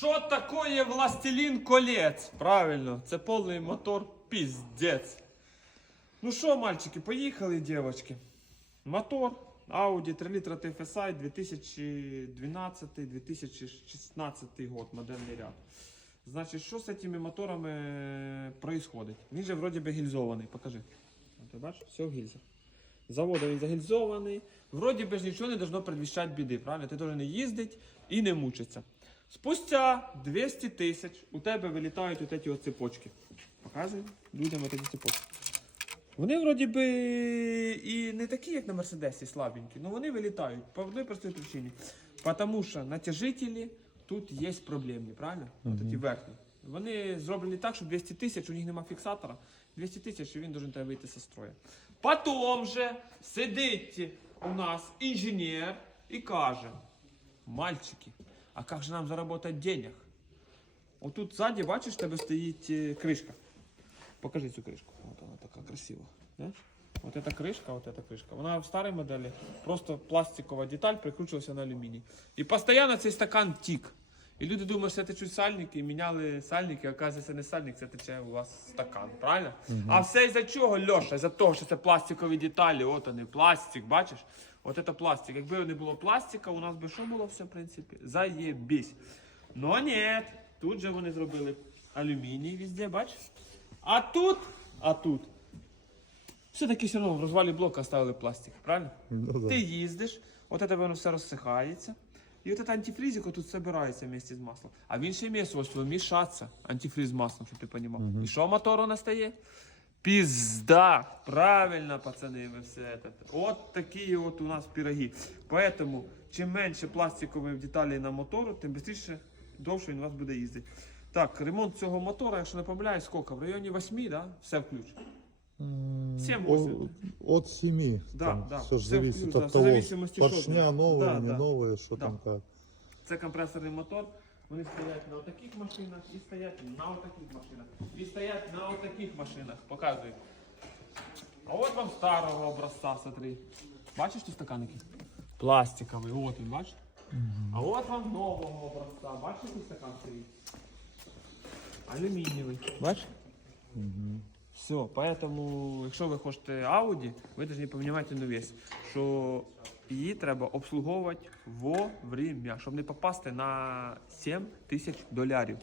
Що таке властелін колець? Правильно, це повний мотор піздець. Ну що, мальчики, поїхали, дівчатки. Мотор Audi 3 літра TFSI 2012-2016 год, модельний ряд. Значить, що з цими моторами происходить? Він же вроді би гільзований. Покажи. Ти бачиш? Все в гільзах. Заводу він загільзований. Вроді би ж нічого не должно предвіщати біди, правильно? Ти теж не їздить і не мучиться. Спустя 200 тисяч у тебе вилітають от ці цепочки. Показуй людям ці цепочки. Вони вроді би і не такі, як на Мерседесі, слабенькі, але вони вилітають по одній простій причині. Тому що натяжителі тут є проблемні, правильно? От ці верхні. Вони зроблені так, що 200 тисяч, у них немає фіксатора. 200 тисяч, і він должен тебе вийти зі строю. Потім же сидить у нас інженер і каже: мальчики, а як же нам заробити денег? Отут ззаді, бачиш, в тебе стоїть е, кришка. Покажи цю кришку. От вона така красива. Да? Вот эта крышка, вот эта крышка. Вона в старій моделі просто пластикова деталь прикручувалася на алюміній. І постійно цей стакан тік. І люди думають, що це течуть сальники, і міняли сальники, а оказується не сальник, це тече у вас стакан, правильно? А все із-за чого, Льоша? Із-за того, що це пластикові деталі, от вони, пластик, бачиш? От це пластик. Якби не було пластика, у нас би що було все, в принципі? Заєбісь. Ну ні, тут же вони зробили алюміній везде, бачиш? А тут, а тут. Все-таки все одно в розвалі блока ставили пластик, правильно? Ну, да. Ти їздиш, от це воно все розсихається. І от це антифризик тут збирається вместе з маслом. А він ще має свойство мішатися антифриз з маслом, щоб ти розумів. І що мотору настає? Пізда! Правильно, пацани, ви все это. От такі от у нас пироги. Поэтому, чим менше пластикових деталей на мотору, тим швидше, довше він у вас буде їздити. Так, ремонт цього мотора, якщо не помиляюсь, скільки? В районі 8, да? Все включно. М, Семь, о- восемь. От 7. Да, там, да, Все все зависит от того, поршня новые, Да, не да. новые, что Да. там как. Це компресорний мотор. Вони стоять на отаких машинах і стоять на отаких машинах. І стоять на отаких машинах. Показую. А от вам старого образця, смотри. Бачиш ті стаканики? Пластиковий, от він, бачиш? А от вам нового образця. Бачиш, який стакан стоїть? Алюмінієвий. Бачиш? Все, поэтому, якщо ви хочете Audi, ви повинні розуміти на весь, що її треба обслуговувати вовремя, щоб не попасти на 7 тисяч доларів.